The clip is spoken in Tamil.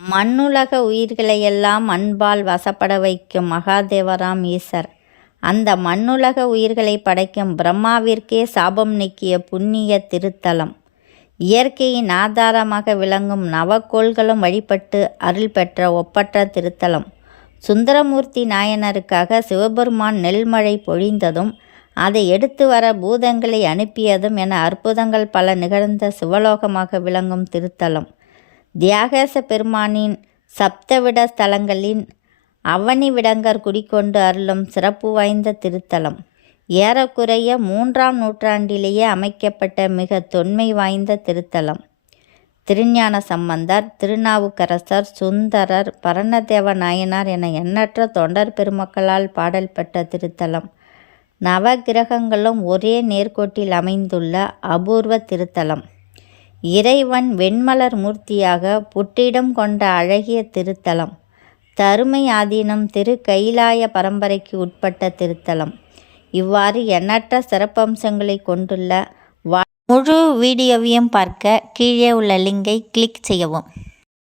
மண்ணுலக உயிர்களையெல்லாம் அன்பால் வசப்பட வைக்கும் மகாதேவராம் ஈசர். அந்த மண்ணுலக உயிர்களை படைக்கும் பிரம்மாவிற்கே சாபம் நீக்கிய புண்ணிய திருத்தலம். இயற்கையின் ஆதாரமாக விளங்கும் நவக்கோள்களும் வழிபட்டு அருள் பெற்ற ஒப்பற்ற திருத்தலம். சுந்தரமூர்த்தி நாயனருக்காக சிவபெருமான் நெல்மழை பொழிந்ததும் அதை எடுத்து வர பூதங்களை அனுப்பியதும் என அற்புதங்கள் பல நிகழ்ந்த சிவலோகமாக விளங்கும் திருத்தலம். தியாகேச பெருமானின் சப்தவிட ஸ்தலங்களின் அவனி விடங்கர் குடிக்கொண்டு அருளும் சிறப்பு வாய்ந்த திருத்தலம். ஏறக்குறைய 3ஆம் நூற்றாண்டிலேயே அமைக்கப்பட்ட மிக தொன்மை வாய்ந்த திருத்தலம். திருஞான சம்பந்தர், திருநாவுக்கரசர், சுந்தரர், பரணதேவ நாயனார் என எண்ணற்ற தொண்டர் பெருமக்களால் பாடல் பெற்ற திருத்தலம். நவகிரகங்களும் ஒரே நேர்கோட்டில் அமைந்துள்ள அபூர்வ திருத்தலம். இறைவன் வெண்மலர் மூர்த்தியாக புட்டிடம் கொண்ட அழகிய திருத்தலம். தருமை ஆதீனம் திரு கைலாய பரம்பரைக்கு உட்பட்ட திருத்தலம். இவ்வாறு எண்ணற்ற சிறப்பம்சங்களை கொண்டுள்ள முழு வீடியோவையும் பார்க்க கீழே உள்ள லிங்கை கிளிக் செய்யவும்.